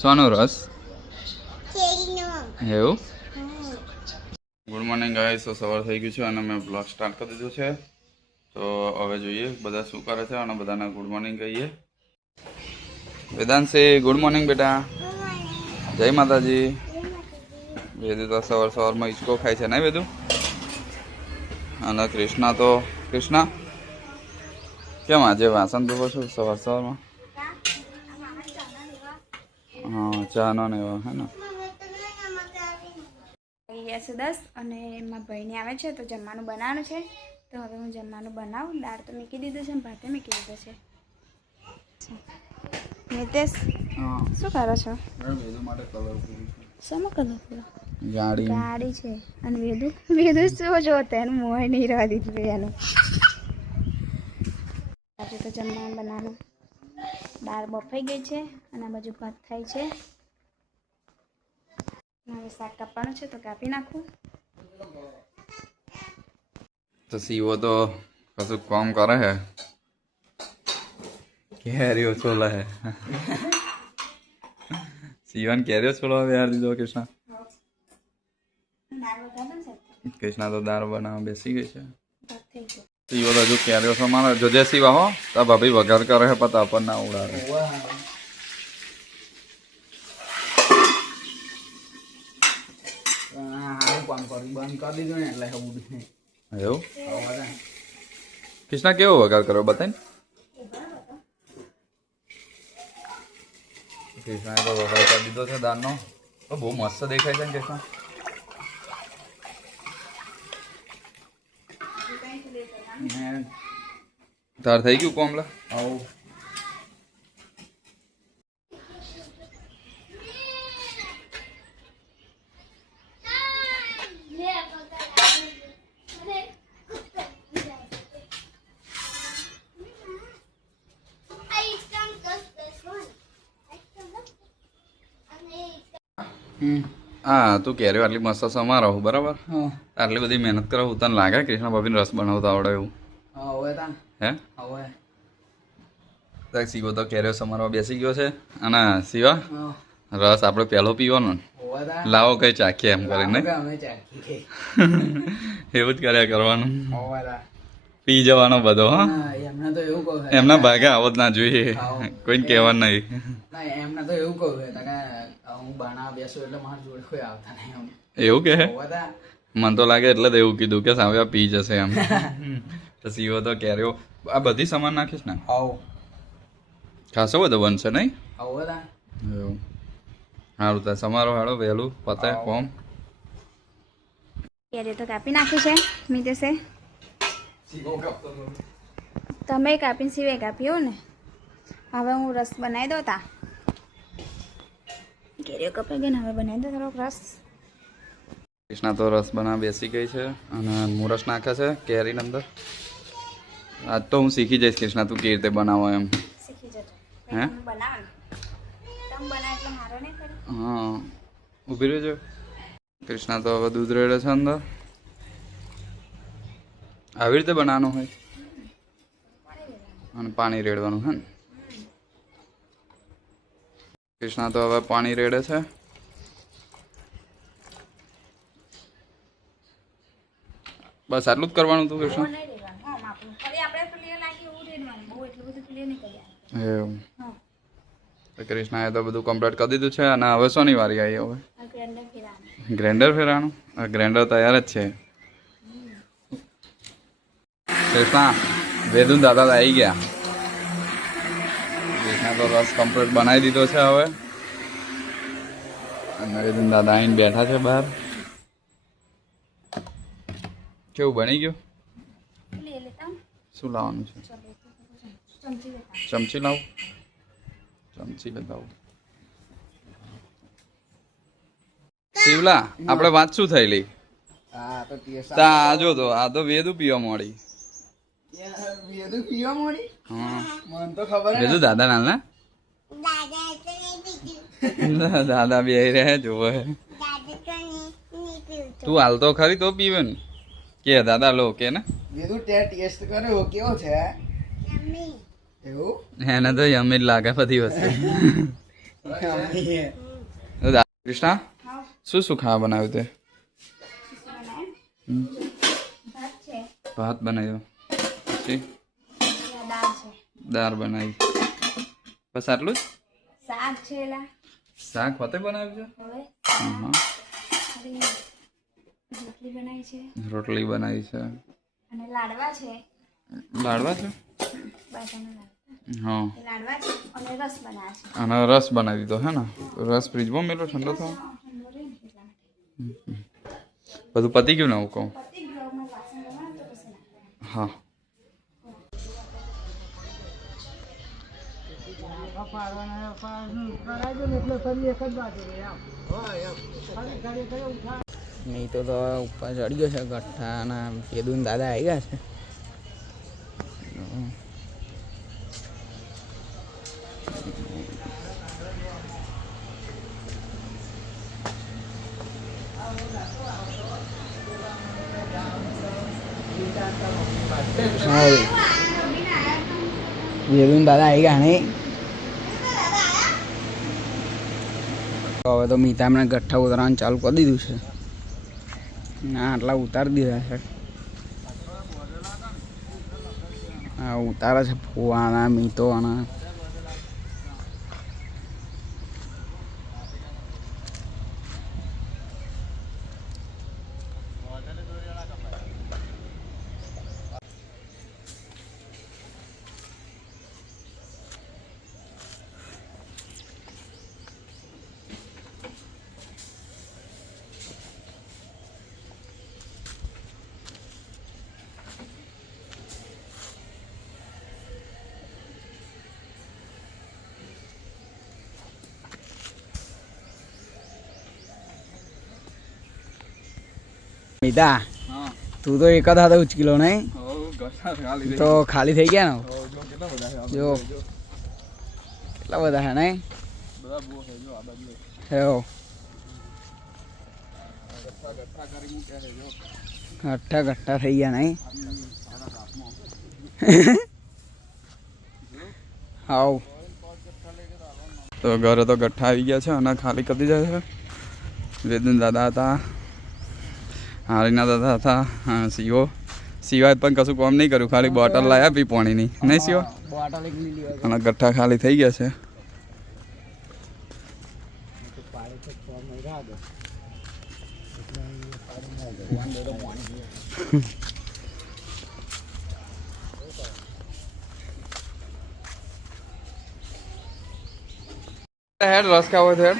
સોનો રસ એવું. Good morning guys. તો સવાર થઈ ગયું છે અને મેં બ્લોગ સ્ટાર્ટ કરી દીધું છે. તો હવે જોઈએ બધા શું કરે છે અને બધાને ગુડ મોર્નિંગ કહીએ. વેદાંશી ગુડ મોર્નિંગ બેટા. જય માતાજી. વેદુ તો સવાર સવારમાં હિંચકો ખાય છે ને વેદુ. અને કૃષ્ણા તો કૃષ્ણા કેમ આજે વાસણ ધોવો છો સવાર સવારમાં? હા ચા નો ને એવા હે ને. ગયા છે 10 અને એમાં ભાઈને આવે છે તો જમવાનું બનાવવાનું છે. તો હવે હું જમવાનું બનાવું. દાળ તો મૂકી દીધું છે અને ભાતે મૂકી દીધો છે. નિતેશ શું કરો છો? વેદુ માટે કલર શેમાં કલર પૂરો? ગાડી છે. અને વેદુ શું જોતો એનું મોં નહીં રહેવા દીધું એનું. આજે તો જમવાનું બનાવવાનું. દાળ બફાઈ ગઈ છે અને આ બાજુ ભાત થાય છે. હવે શાક કાપવાનું છે તો કાપી નાખું. તો સીવો તો કશું કામ કરે હે. કેરીઓ છોલા હે. સીવન કેરીઓ છોલા યાર દીધો કૃષ્ણા. કૃષ્ણા તો દાળ બનાવવા બેસી ગઈ છે. સીવો તો હજુ કેરીઓ છો મારે જોજે સીવા હો તો ભાભી વઘાર કરે હે પતા પર ના ઉડાડે. એવું કૃષ્ણા કેવો વઘાર કર્યો બતાય ને. કૃષ્ણાએ તો વઘાર કરી દીધો છે દાળનો. તો બહુ મસ્ત દેખાય છે ને કૃષ્ણા. તાર થઈ ગયું કોમલા? હા તું કેરીઓ આટલી મસ્ત સમારો બરાબર. આટલી બધી મહેનત કરાવું તને લાગે કૃષ્ણ ભાભીને રસ બનાવતા આવડે એવું? હે શીવો તો કેરીઓ સમારવા બેસી ગયો છે. અને શિવા રસ આપણે પહેલો પીવાનો ને લાવો કઈ ચાખીએ એમ કરીને. એવું જ કર્યા કરવાનું. પી જવાનો બધો. હા એમના ભાગે આવો જ ના જોઈએ કોઈને કહેવાનું નહીં. એમને તો એવું કહું હું બનાવવા બેસું એટલે મારા જોડે કોઈ આવતા નહીં. એવું કે મને તો લાગે એટલે જ એવું કીધું કે સાવ્યા પી જશે એમ. તો સીવો તો કેરીઓ આ બધી સામાન નાખીશ ને ખાસો બધો બનશે નહીં? એવું સારું થાય સમારો હાડો વહેલું પતાય કોમ. કેરી તો કાપી નાખી છે મિતેશે. તમે કાપીને સિવાય કાપી હો ને. હવે હું રસ બનાવી દઉં તા. કેરીઓ કપાઈ ગઈ ને હવે બનાવી દો થોડોક રસ. કૃષ્ણા તો રસ બનાવવા બેસી ગઈ છે અને મુરસ નાખે છે કેરીની અંદર. આજ તો હું શીખી જઈશ કૃષ્ણા તું કેવી રીતે બનાવો એમ. શીખી જજો. હે બનાવવાનું તમે બનાવ એટલે મારો નહીં કરે. હા ઊભી રહેજો. કૃષ્ણા તો હવે દૂધ રેડે છે અંદર. આવી રીતે બનાવવાનું હોય અને પાણી રેડવાનું હે ને. કૃષ્ણા તો હવે પાણી રેડે છે. બસ આટલું જ કરવાનું હતું કૃષ્ણ? એવું કૃષ્ણાએ તો બધું કમ્પ્લીટ કરી દીધું છે. અને હવે શોની વારી આવી? હવે ગ્રાઇન્ડર ફેરવાનું. ગ્રાઇન્ડર તૈયાર જ છે. કૃષ્ણા વેદુ દાદા આવી ગયા. કૃષ્ણા તો રસ કમ્પ્લીટ બનાવી દીધો છે હવે. અને વેદુ દાદા આવીને બેઠા છે બહાર. કેવું બની ગયું? શું લાવવાનું છે? ચમચી લાવું. ચમચી બતાવું. શિવલા આપણે વાત શું થયેલી? આ જો તો આ તો વેદુ પીવા મળી. વેદુ દાદા નાલ ને દાદા બે રહ્યા જોવે. તું હાલ તો ખરી તો પીવે ને કે દાદા લો કે ને. ટેસ્ટ કર્યો કેવો છે? એને તો યમી જ લાગે બધી વસ્તુ. કૃષ્ણા હા શું શું ખાવા બનાવ્યું તે બનાવે ભાત છે ભાત બનાવ્યો પછી દાળ છે દાળ બનાવી બસ આટલું જ શાક છે એલા શાક પોતે બનાવ્યું હવે છે હા રોટલી બનાવી છે રોટલી બનાવી છે અને લાડવા છે લાડવા છે બાટાના હા લાડવા છે અને રસ બનાવે છે અને રસ બનાવી દીધો હે ને રસ ફ્રીજમાં મેલો ઠંડો થયો ઠંડો રહે ને એટલા માટે બધું પતી ગયું ને આવું કહું પતિ ગૃહમાં વાસણ બનાવે તો પછી નાખે હા નહીં તો ઉપર ચડી ગયો છે ગઠ્ઠા અને કેદુન દાદા આવી ગયા છે કેદુન દાદા આવી ગયા નહીં હવે તો મીતામને ગઠ્ઠા ઉતારવાનું ચાલુ કરી દીધું છે ના આટલા ઉતારી દીધા છે હા ઉતારે છે ફુવાના મીતોના મીતા હા તું તો એક જ હાથે ઉચકીલો નહીં ખાલી તો ખાલી થઈ ગયા ને કેટલા બધા જો કેટલા બધા છે નહીં બધા બહુ છે જો આ બાજુ હેવો ગઠ્ઠા કરી મૂક્યા છે જો ગઠ્ઠા ગઠ્ઠા થઈ ગયા નહીં હાવ તો ઘરે તો ગઠ્ઠા આવી ગયા છે અને ખાલી કરી દીધા છે વેદન દાદા હતા હારીના દાદા હતા સીઓ સિવાય પણ કશું કામ નહીં કર્યું ખાલી બોટલ લાયા પી પાણીની નહીં સીઓ બોટલ એક લીલી હોય અને ગઠ્ઠા ખાલી થઈ ગયા છે હેડ રસ ખાવો છે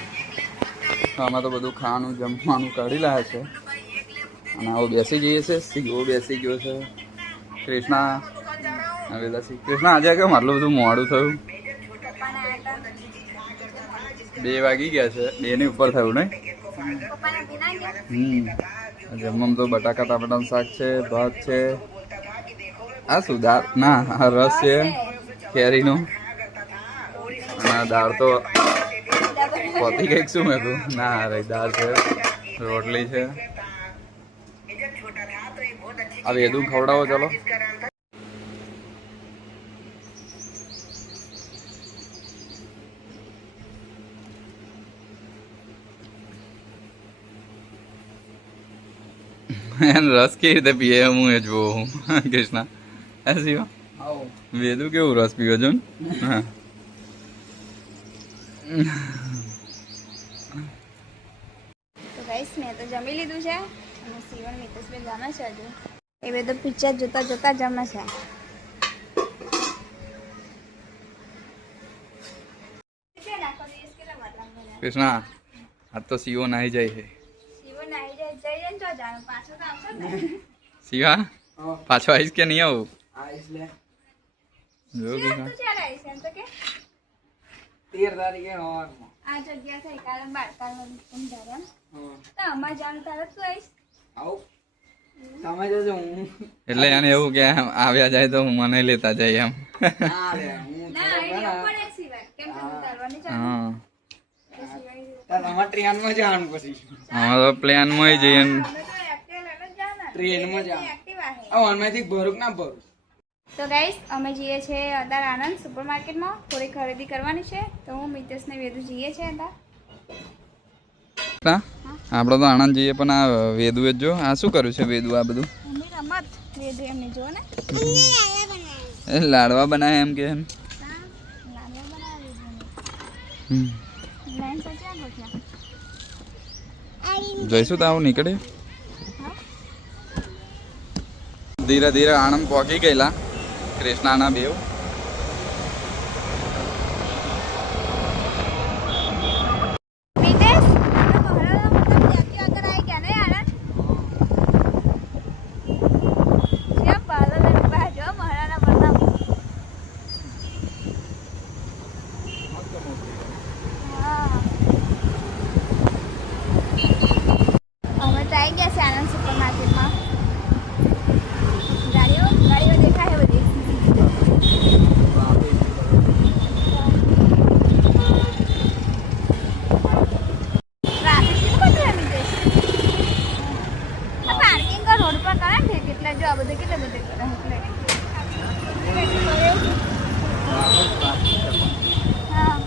આમાં તો બધું ખાવાનું જમવાનું કાઢી લાયા છે અને આવો બેસી જઈએ છે સીઓ બેસી ગયો છે કૃષ્ણા કૃષ્ણા આજે કેમ આટલું બધું મોડું થયું 2 વાગી ગયા છે 2 ની ઉપર થયું નહીં જમવામાં તો બટાકા ટામેટાનું શાક છે ભાત છે આ શું દાળ ના આ રસ છે કેરીનો અને દાળ તો પોતી કંઈક શું મેં કહું ના રે દાળ છે રોટલી છે આ વેદું ખવડાવો ચલો રસ કેવી રીતે પીએ હું એ જોઉં કૃષ્ણા હે શિવા વેદું કેવું રસ પીવે છો ને હા તો ગાઈસ મેં તો જમી લીધું છે અને શિવણ મિતેશભાઈ જમે છે હજુ એ બે તો પિક્ચર જોતા જોતા જમે છે કૃષ્ણા આજ તો સીઓ નાહી જાય છે શિવણ નાહી જાય જઈએ ને તો જાણું પાછો તો આવશો ને શિવા પાછો આવીશ કે નહીં આવું જો શિવણ કૃષ્ણા તું ચાલે આવીશ એમ તો કે 13 તારીખે સવારમાં આ જગ્યા છે કાલે 12 સમજાવ્યા તો અમાર જાણ તારે તું આવીશ આવું તમે જજો હું એટલે એને એવું કે આમ આવ્યા જાય તો મને લેતા જાય એમ ના રે હું ના આઈડિયા પડે સિવાય કેમ કે હું તારવાની ચાલે હા તમારે ટ્રેનમાં જવાનું પછી અમે તો પ્લેનમાં જઈએ ને અમે તો એક્ટિવ લઈને જ જાના ટ્રેનમાં જવાનું એક્ટિવ आहे આ ઓનમાંથી ભરૂક ના ભરું તો ગાઈસ અમે જઈએ છીએ અત્યારે આનંદ સુપર માર્કેટમાં થોડી ખરીદી કરવાની છે તો હું મિતેશને વેદુ જઈએ છીએ અત્યારે આપણે તો આણંદ જઈએ પણ આ વેદુ જ જો આ શું કર્યું છે વેદુ આ બધું મમ્મી રમત વેદુ એમને જો ને એ લાડવા બનાવે એમ કે એમ લાડવા બનાવી લાઈન સચ્યા ગોઠ્યા જઈશું તો આવું નીકળે ધીરે ધીરે આણંદ પહોંચી ગયેલા કૃષ્ણાના બેવ મિતેશ મહારાણા મતલબ ત્યાંથી આગળ આવી ગયા ને આનંદ જ્યાં પાર્લર બાજુ મહારાણા પ્રતાપ હા અમે તો આવી ગયા છે આનંદ સુપર માર્કેટમાં ગાડીઓ દેખાય બધી ટ્રાફિક કેટલું બધું એમ મિતેશ આ પાર્કિંગ રોડ પર કરે ને એટલે જો આ બધું કેટલે બધે કરે હા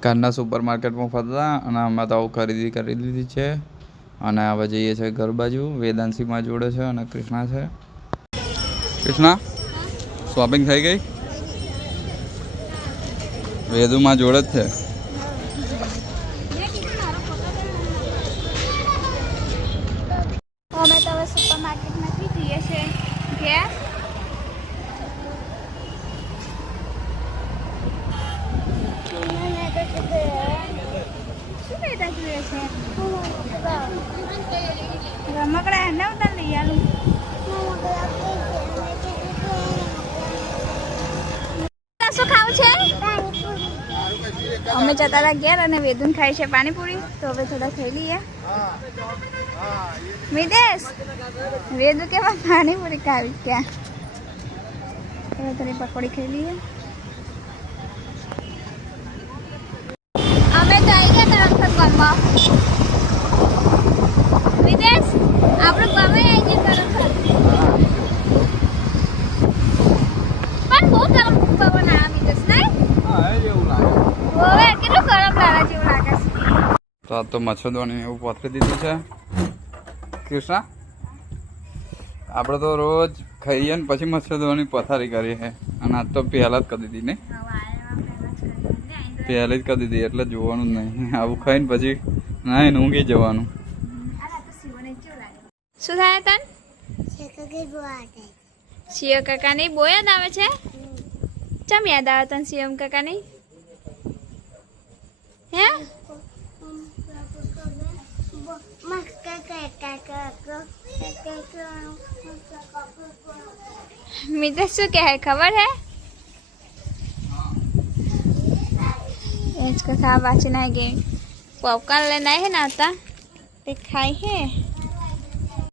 કારના સુપર માર્કેટમાં ફરતા અને અમે તો આવું ખરીદી કરી લીધી છે અને હવે જઈએ છીએ ઘર બાજુ વેદાંશીમાં જોડે છે અને કૃષ્ણા છે કૃષ્ણા શોપિંગ થઈ ગઈ વેદુમાં જોડે જ છે અમે તો હવે સુપર માર્કેટમાંથી જઈએ છીએ ઘેર શું લેતા જોઈએ છે રમકડા એને ઉતાર લઈ આલું શું ખાવું છે અમે જતા હતા ઘેર અને વેદુન ખાય છે પાણીપુરી તો હવે થોડા ખાઈ લઈએ મિતેશ વેદુ કેવા પાણીપુરી ખાવી ક્યાં હવે થોડી પકોડી ખાઈ લઈએ અમે તો આવી ગયા તરફ ગામમાં મિતેશ આપણું ગામે આવી ગયું તરફ પણ બહુ ગરમ પવન આવે મિતેશ નહીં હવે કેટલું ગરમ લાગે જેવું લાગે છે તો આ તો મચ્છરદાની એવું પથરી દીધું છે કૃષ્ણા આપણે તો રોજ ખાઈએ ને પછી મચ્છરદાની પથારી કરીએ છે અને આજ તો પહેલા જ કરી દીધી ને પહેલી જ કરી દીધી એટલે જોવાનું જ નહીં આવું ખાઈને પછી ના ઊંઘી જવાનું શું થાય તન શિવ કાકાની બહુ યાદ આવે છે ચમ યાદ આવે તને શિવમ કાકાની હે મિત્ર શું કહે ખબર હે इसका खा बाची नहीं गई पॉपकॉर्न लेना है ना आता ते खाई है